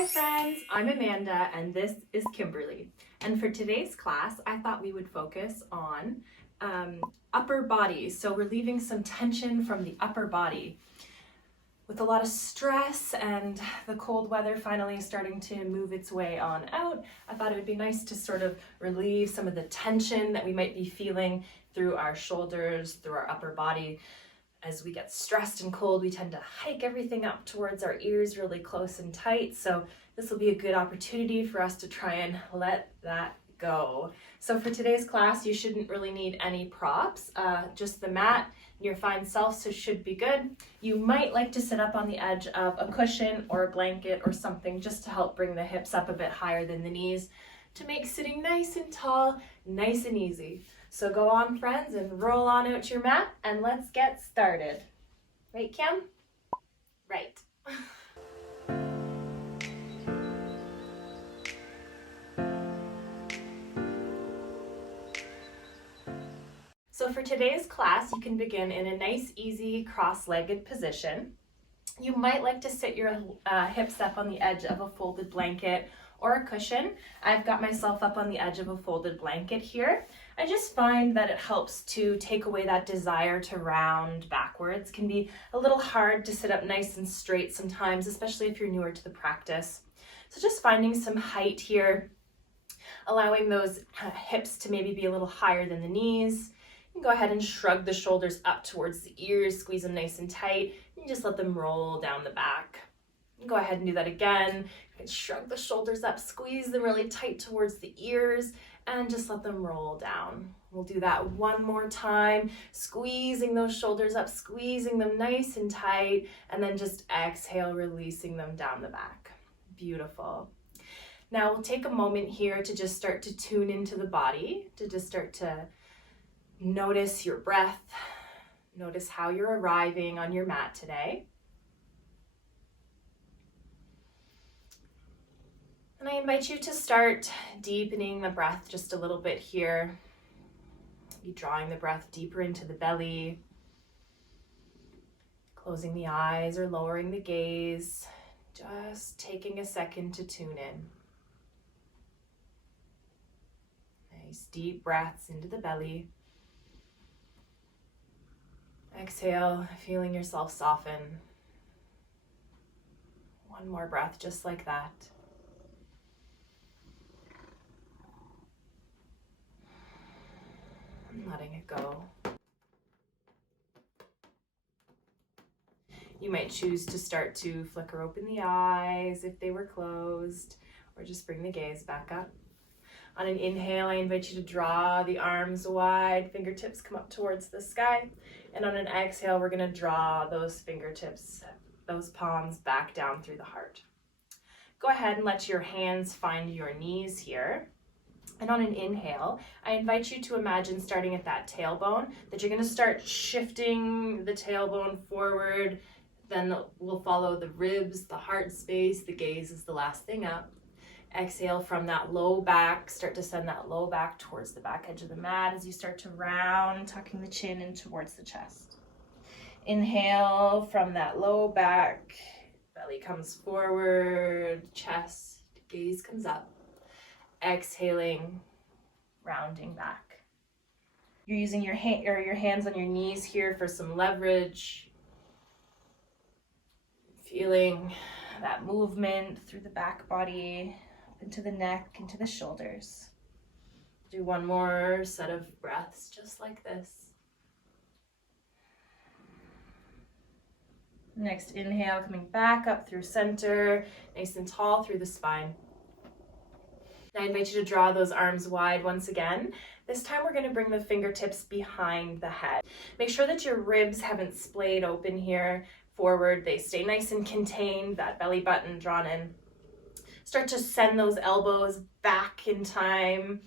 Hi friends, I'm Amanda and this is Kimberly. And for today's class, I thought we would focus on upper body. So relieving some tension from the upper body. With a lot of stress and the cold weather finally starting to move its way on out, I thought it would be nice to sort of relieve some of the tension that we might be feeling through our shoulders, through our upper body. As we get stressed and cold, we tend to hike everything up towards our ears really close and tight. So this will be a good opportunity for us to try and let that go. So for today's class, you shouldn't really need any props, just the mat and your fine self, so should be good. You might like to sit up on the edge of a cushion or a blanket or something just to help bring the hips up a bit higher than the knees to make sitting nice and tall, nice and easy. So go on, friends, and roll on out your mat and let's get started. Right, Kim? Right. So for today's class, you can begin in a nice, easy, cross-legged position. You might like to sit your hips up on the edge of a folded blanket or a cushion. I've got myself up on the edge of a folded blanket here. I just find that it helps to take away that desire to round backwards. It can be a little hard to sit up nice and straight sometimes, especially if you're newer to the practice. So just finding some height here, allowing those hips to maybe be a little higher than the knees. You can go ahead and shrug the shoulders up towards the ears, squeeze them nice and tight, and just let them roll down the back. Go ahead and do that again. You can shrug the shoulders up, squeeze them really tight towards the ears, and just let them roll down. We'll do that one more time, squeezing those shoulders up, squeezing them nice and tight, and then just exhale, releasing them down the back. Beautiful. Now we'll take a moment here to just start to tune into the body, to just start to notice your breath, notice how you're arriving on your mat today. And I invite you to start deepening the breath just a little bit here. Maybe drawing the breath deeper into the belly, closing the eyes or lowering the gaze, just taking a second to tune in. Nice deep breaths into the belly. Exhale, feeling yourself soften. One more breath just like that. And letting it go. You might choose to start to flicker open the eyes if they were closed, or just bring the gaze back up. On an inhale, I invite you to draw the arms wide, fingertips come up towards the sky. And on an exhale, we're going to draw those fingertips, those palms back down through the heart. Go ahead and let your hands find your knees here. And on an inhale, I invite you to imagine starting at that tailbone, that you're going to start shifting the tailbone forward. Then we'll follow the ribs, the heart space, the gaze is the last thing up. Exhale from that low back, start to send that low back towards the back edge of the mat as you start to round, tucking the chin in towards the chest. Inhale from that low back, belly comes forward, chest, gaze comes up. Exhaling, rounding back. You're using your hands on your knees here for some leverage. Feeling that movement through the back body, into the neck, into the shoulders. Do one more set of breaths just like this. Next inhale, coming back up through center, nice and tall through the spine. I invite you to draw those arms wide once again. This time we're going to bring the fingertips behind the head. Make sure that your ribs haven't splayed open here forward. They stay nice and contained, that belly button drawn in. Start to send those elbows back in time,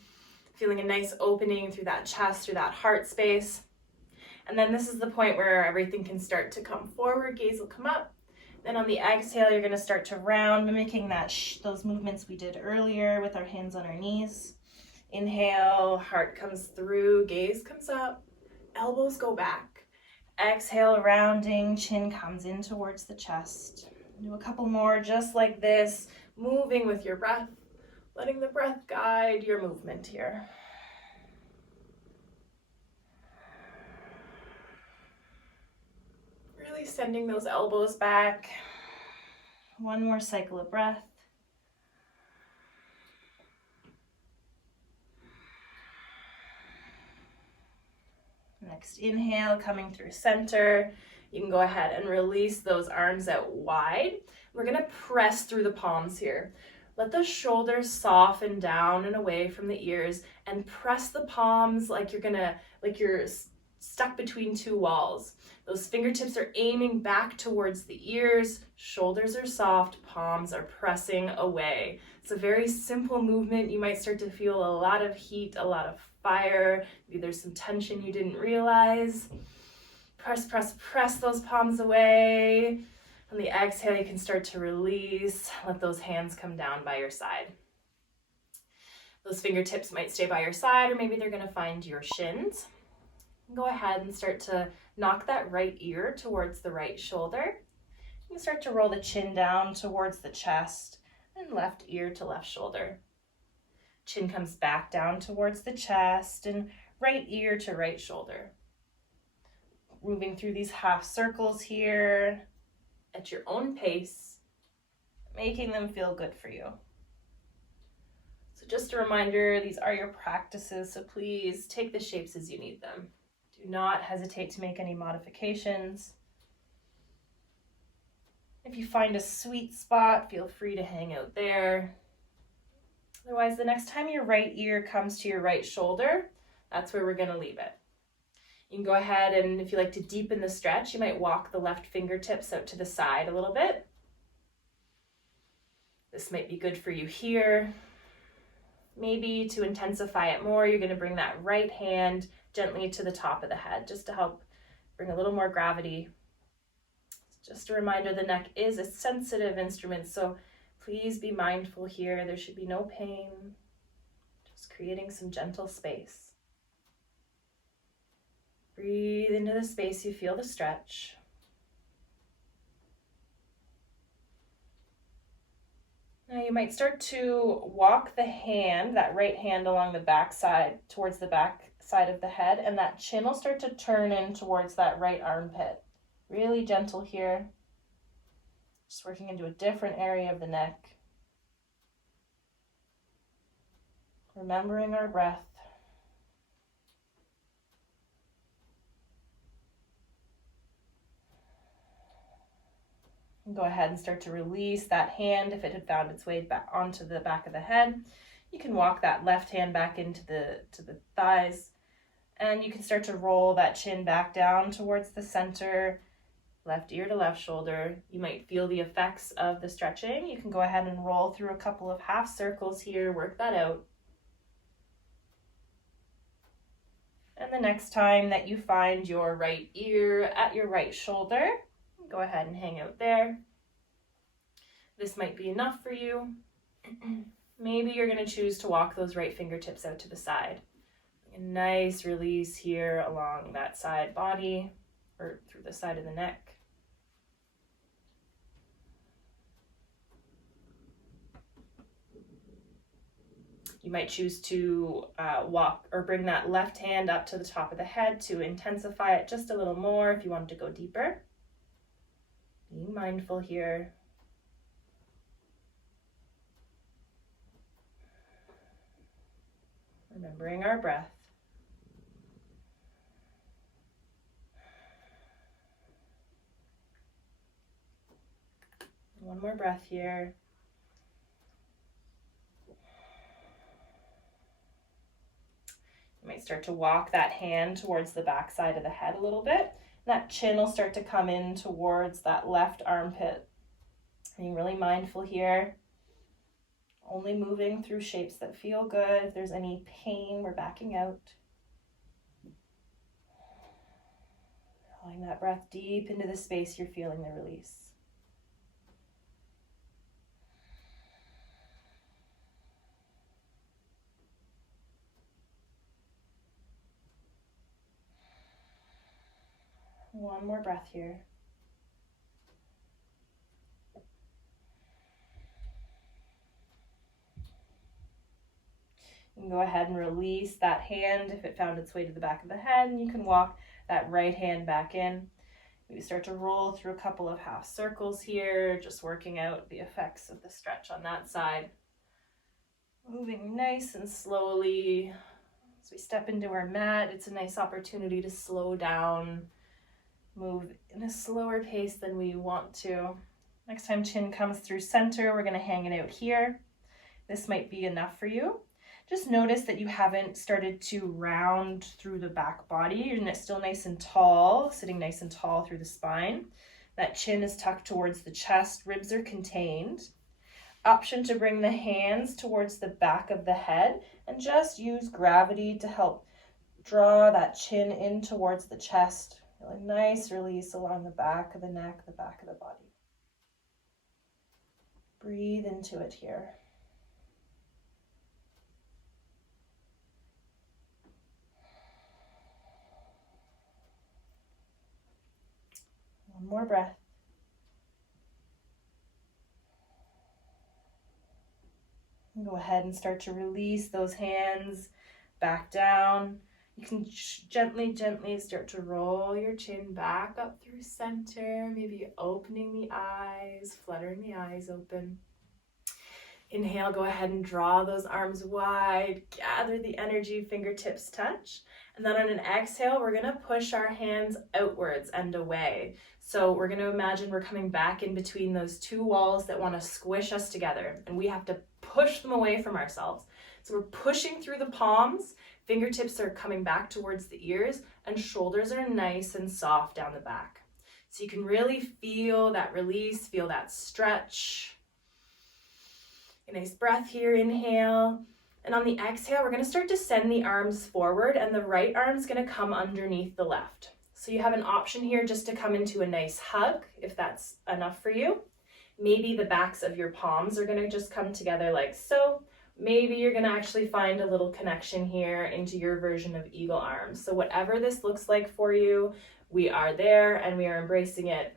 feeling a nice opening through that chest, through that heart space. And then this is the point where everything can start to come forward, gaze will come up. Then on the exhale, you're going to start to round, mimicking those movements we did earlier with our hands on our knees. Inhale, heart comes through, gaze comes up, elbows go back. Exhale, rounding, chin comes in towards the chest. Do a couple more just like this moving with your breath, letting the breath guide your movement here. Really sending those elbows back. One more cycle of breath. Next inhale, coming through center. You can go ahead and release those arms out wide. We're gonna press through the palms here. Let the shoulders soften down and away from the ears, and press the palms like you're stuck between two walls. Those fingertips are aiming back towards the ears, shoulders are soft, palms are pressing away. It's a very simple movement. You might start to feel a lot of heat, a lot of fire. Maybe there's some tension you didn't realize. Press, press, press those palms away. On the exhale, you can start to release. Let those hands come down by your side. Those fingertips might stay by your side, or maybe they're gonna find your shins. Go ahead and start to knock that right ear towards the right shoulder. You can start to roll the chin down towards the chest, and left ear to left shoulder. Chin comes back down towards the chest, and right ear to right shoulder. Moving through these half circles here at your own pace, making them feel good for you. So just a reminder, these are your practices, so please take the shapes as you need them. Do not hesitate to make any modifications. If you find a sweet spot, feel free to hang out there. Otherwise, the next time your right ear comes to your right shoulder, that's where we're gonna leave it. You can go ahead and if you like to deepen the stretch, you might walk the left fingertips out to the side a little bit. This might be good for you here. Maybe to intensify it more, you're gonna bring that right hand gently to the top of the head, just to help bring a little more gravity. Just a reminder, the neck is a sensitive instrument, so please be mindful here. There should be no pain, just creating some gentle space. Breathe into the space, you feel the stretch. Now you might start to walk the hand, that right hand along the back side, towards the back side of the head, and that chin will start to turn in towards that right armpit. Really gentle here. Just working into a different area of the neck. Remembering our breath. And go ahead and start to release that hand if it had found its way back onto the back of the head. You can walk that left hand back into the thighs, and you can start to roll that chin back down towards the center, left ear to left shoulder. You might feel the effects of the stretching. You can go ahead and roll through a couple of half circles here, work that out. And the next time that you find your right ear at your right shoulder, go ahead and hang out there. This might be enough for you. Maybe you're going to choose to walk those right fingertips out to the side. A nice release here along that side body or through the side of the neck. You might choose to walk or bring that left hand up to the top of the head to intensify it just a little more if you wanted to go deeper. Being mindful here. Remembering our breath. One more breath here. You might start to walk that hand towards the back side of the head a little bit. That chin will start to come in towards that left armpit. Being really mindful here. Only moving through shapes that feel good. If there's any pain, we're backing out. Drawing that breath deep into the space you're feeling the release. One more breath here. You can go ahead and release that hand if it found its way to the back of the head, and you can walk that right hand back in. Maybe start to roll through a couple of half circles here, just working out the effects of the stretch on that side. Moving nice and slowly. As we step into our mat, it's a nice opportunity to slow down, move in a slower pace than we want to. Next time chin comes through center, we're going to hang it out here. This might be enough for you. Just notice that you haven't started to round through the back body. You're still nice and tall, sitting nice and tall through the spine. That chin is tucked towards the chest, ribs are contained. Option to bring the hands towards the back of the head and just use gravity to help draw that chin in towards the chest. Feel a nice release along the back of the neck, the back of the body. Breathe into it here. One more breath. And go ahead and start to release those hands back down. You can gently start to roll your chin back up through center, maybe opening the eyes, fluttering the eyes open. Inhale, go ahead and draw those arms wide, gather the energy, fingertips touch. And then on an exhale, we're gonna push our hands outwards and away. So we're gonna imagine we're coming back in between those two walls that wanna squish us together, and we have to push them away from ourselves. So we're pushing through the palms, fingertips are coming back towards the ears, and shoulders are nice and soft down the back. So you can really feel that release, feel that stretch. A nice breath here, inhale. And on the exhale, we're gonna start to send the arms forward, and the right arm's gonna come underneath the left. So you have an option here just to come into a nice hug, if that's enough for you. Maybe the backs of your palms are gonna just come together like so. Maybe you're gonna actually find a little connection here into your version of eagle arms. So whatever this looks like for you, we are there and we are embracing it.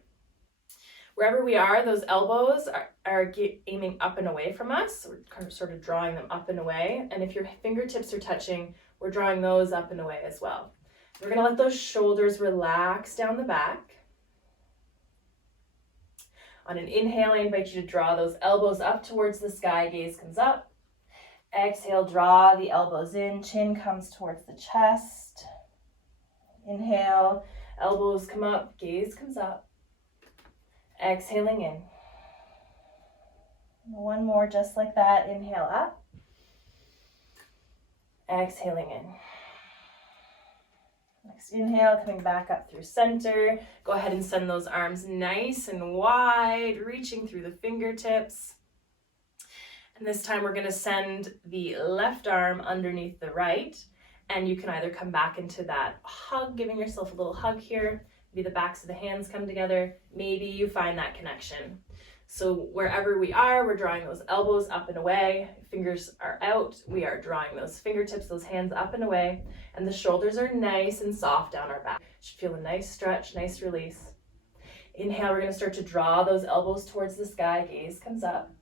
Wherever we are, those elbows are aiming up and away from us. We're kind of sort of drawing them up and away. And if your fingertips are touching, we're drawing those up and away as well. We're gonna let those shoulders relax down the back. On an inhale, I invite you to draw those elbows up towards the sky, gaze comes up. Exhale, draw the elbows in, chin comes towards the chest. Inhale, elbows come up, gaze comes up. Exhaling in. One more just like that. Inhale up. Exhaling in. Next inhale, coming back up through center. Go ahead and send those arms nice and wide, reaching through the fingertips. And this time we're going to send the left arm underneath the right. And you can either come back into that hug, giving yourself a little hug here. Maybe the backs of the hands come together. Maybe you find that connection. So wherever we are, we're drawing those elbows up and away. Fingers are out. We are drawing those fingertips, those hands up and away. And the shoulders are nice and soft down our back. Should feel a nice stretch, nice release. Inhale, we're going to start to draw those elbows towards the sky. Gaze comes up.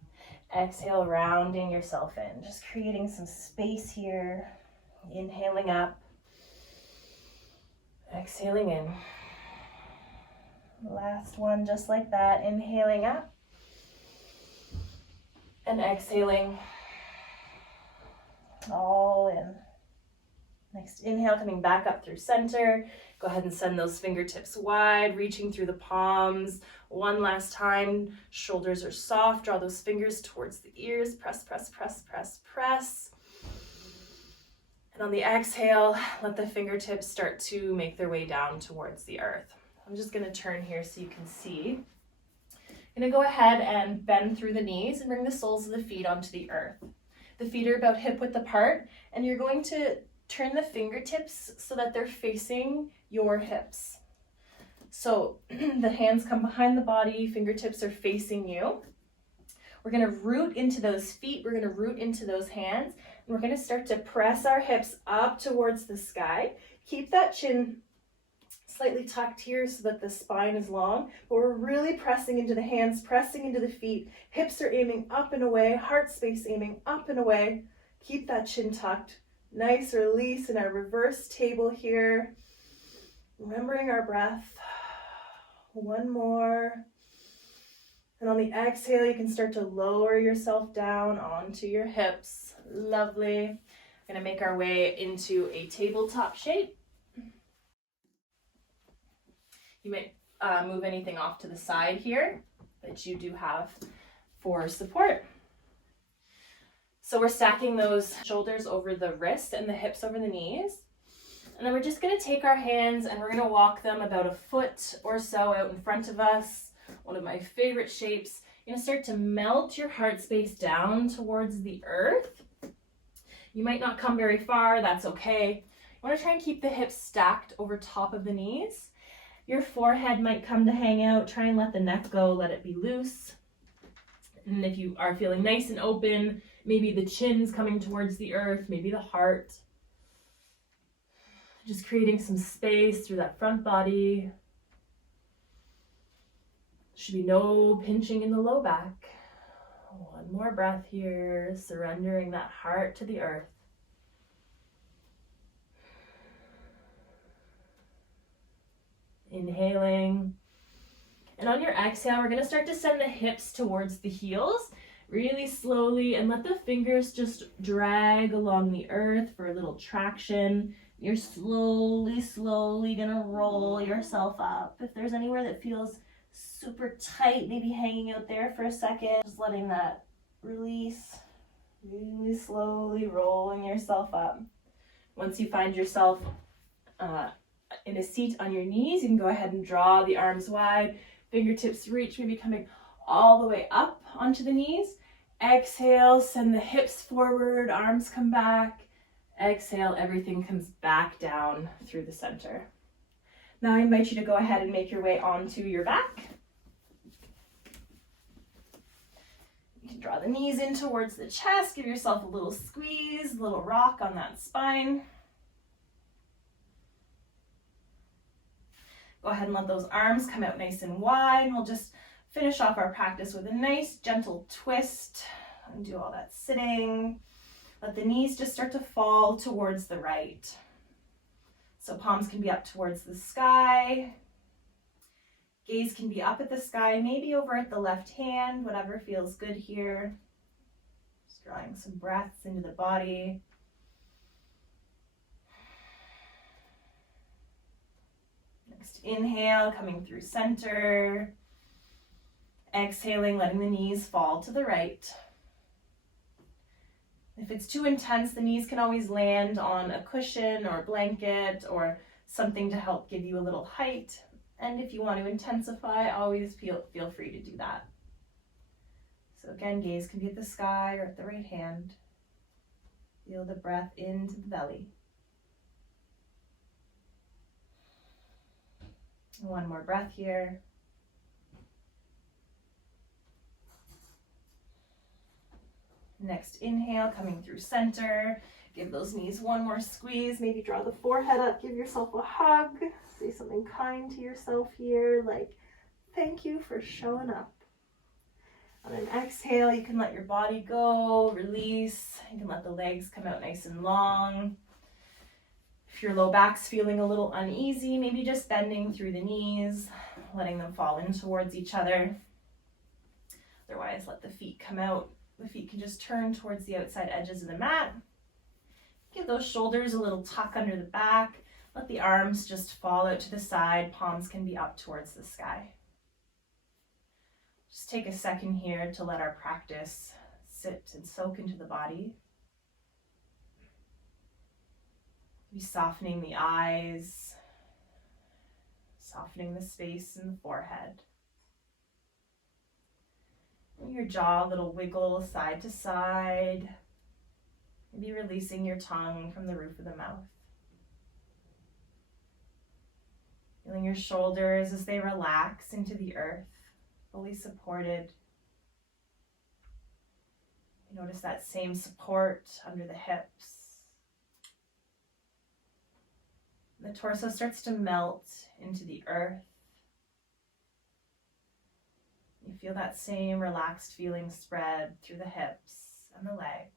Exhale, rounding yourself in. Just creating some space here. Inhaling up. Exhaling in. Last one, just like that. Inhaling up. And exhaling. All in. Next inhale, coming back up through center. Go ahead and send those fingertips wide, reaching through the palms. One last time. Shoulders are soft. Draw those fingers towards the ears. Press, press, press, press, press. And on the exhale, let the fingertips start to make their way down towards the earth. I'm just going to turn here so you can see. I'm going to go ahead and bend through the knees and bring the soles of the feet onto the earth. The feet are about hip width apart, and you're going to turn the fingertips so that they're facing your hips. So the hands come behind the body, fingertips are facing you. We're going to root into those feet, we're going to root into those hands, and we're going to start to press our hips up towards the sky. Keep that chin slightly tucked here so that the spine is long, but we're really pressing into the hands, pressing into the feet. Hips are aiming up and away, heart space aiming up and away. Keep that chin tucked. Nice release in our reverse table here. Remembering our breath. One more. And on the exhale, you can start to lower yourself down onto your hips. Lovely. We're going to make our way into a tabletop shape. You might move anything off to the side here that you do have for support. So we're stacking those shoulders over the wrist and the hips over the knees. And then we're just going to take our hands and we're going to walk them about a foot or so out in front of us. One of my favorite shapes. You're going to start to melt your heart space down towards the earth. You might not come very far, that's okay. You want to try and keep the hips stacked over top of the knees. Your forehead might come to hang out. Try and let the neck go, let it be loose. And if you are feeling nice and open, maybe the chin's coming towards the earth, maybe the heart. Just creating some space through that front body. Should be no pinching in the low back. One more breath here, surrendering that heart to the earth. Inhaling. And on your exhale, we're going to start to send the hips towards the heels really slowly and let the fingers just drag along the earth for a little traction. You're slowly going to roll yourself up. If there's anywhere that feels super tight, maybe hanging out there for a second, just letting that release, really slowly rolling yourself up. Once you find yourself in a seat on your knees, you can go ahead and draw the arms wide, fingertips reach, maybe coming all the way up onto the knees. Exhale, send the hips forward, arms come back. Exhale, everything comes back down through the center. Now I invite you to go ahead and make your way onto your back. You can draw the knees in towards the chest, give yourself a little squeeze, a little rock on that spine. Go ahead and let those arms come out nice and wide. We'll just finish off our practice with a nice gentle twist and do all that sitting. Let the knees just start to fall towards the right. So palms can be up towards the sky. Gaze can be up at the sky, maybe over at the left hand, whatever feels good here. Just drawing some breaths into the body. Next inhale, coming through center. Exhaling, letting the knees fall to the right. If it's too intense, the knees can always land on a cushion or a blanket or something to help give you a little height. And if you want to intensify, always feel free to do that. So again, gaze can be at the sky or at the right hand. Feel the breath into the belly. One more breath here. Next inhale, coming through center. Give those knees one more squeeze. Maybe draw the forehead up. Give yourself a hug. Say something kind to yourself here, like, thank you for showing up. On an exhale, you can let your body go, release. You can let the legs come out nice and long. If your low back's feeling a little uneasy, maybe just bending through the knees, letting them fall in towards each other. Otherwise, let the feet come out. The feet can just turn towards the outside edges of the mat. Give those shoulders a little tuck under the back. Let the arms just fall out to the side. Palms can be up towards the sky. Just take a second here to let our practice sit and soak into the body. Be softening the eyes, softening the space in the forehead. Your jaw, a little wiggle side to side. Maybe releasing your tongue from the roof of the mouth. Feeling your shoulders as they relax into the earth, fully supported. Notice that same support under the hips. The torso starts to melt into the earth. You feel that same relaxed feeling spread through the hips and the legs.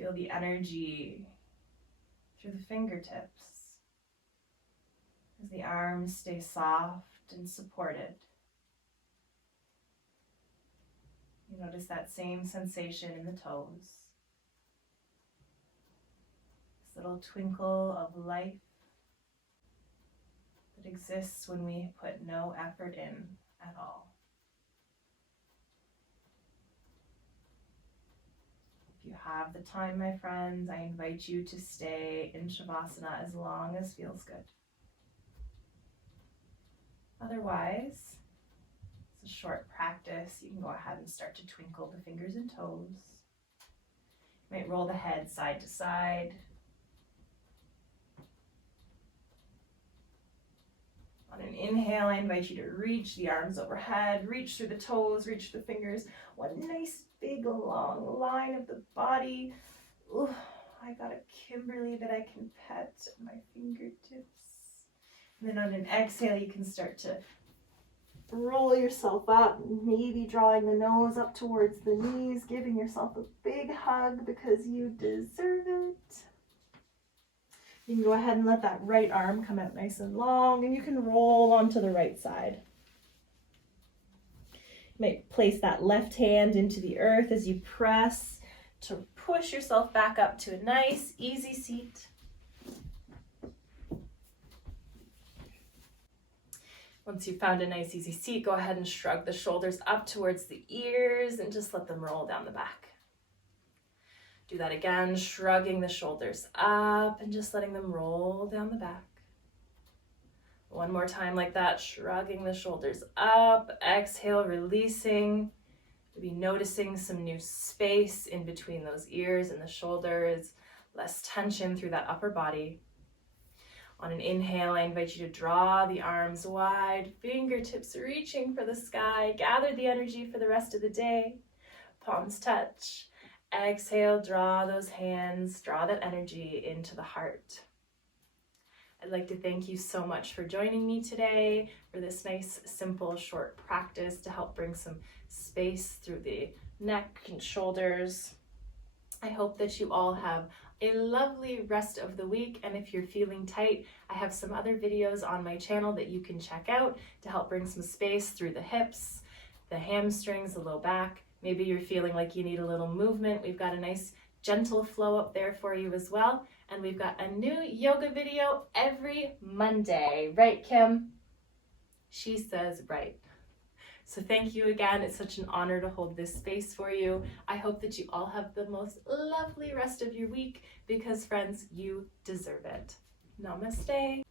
Feel the energy through the fingertips as the arms stay soft and supported. You notice that same sensation in the toes. This little twinkle of life that exists when we put no effort in at all. If you have the time, my friends, I invite you to stay in Shavasana as long as feels good. Otherwise, it's a short practice. You can go ahead and start to twinkle the fingers and toes. You might roll the head side to side. On an inhale, I invite you to reach the arms overhead, reach through the toes, reach the fingers. One nice big long line of the body. Ooh, I got a Kimberly that I can pet at my fingertips. And then on an exhale, you can start to roll yourself up, maybe drawing the nose up towards the knees, giving yourself a big hug because you deserve it. You can go ahead and let that right arm come out nice and long, and you can roll onto the right side. You might place that left hand into the earth as you press to push yourself back up to a nice, easy seat. Once you've found a nice, easy seat, go ahead and shrug the shoulders up towards the ears and just let them roll down the back. Do that again, shrugging the shoulders up and just letting them roll down the back. One more time like that, shrugging the shoulders up, exhale, releasing. Maybe noticing some new space in between those ears and the shoulders, less tension through that upper body. On an inhale, I invite you to draw the arms wide, fingertips reaching for the sky, gather the energy for the rest of the day. Palms touch. Exhale, draw those hands, draw that energy into the heart. I'd like to thank you so much for joining me today for this nice, simple, short practice to help bring some space through the neck and shoulders. I hope that you all have a lovely rest of the week, and if you're feeling tight, I have some other videos on my channel that you can check out to help bring some space through the hips, the hamstrings, the low back. Maybe you're feeling like you need a little movement. We've got a nice gentle flow up there for you as well. And we've got a new yoga video every Monday. Right, Kim? She says right. So thank you again. It's such an honor to hold this space for you. I hope that you all have the most lovely rest of your week because, friends, you deserve it. Namaste.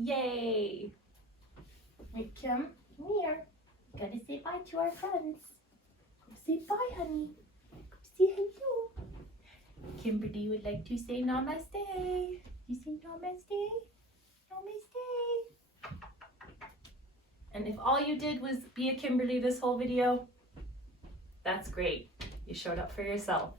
Yay! Hey, Kim, come here. We gotta say bye to our friends. Go say bye, honey. Go say hello. Kimberly would like to say namaste. You say namaste? Namaste. And if all you did was be a Kimberly this whole video, that's great. You showed up for yourself.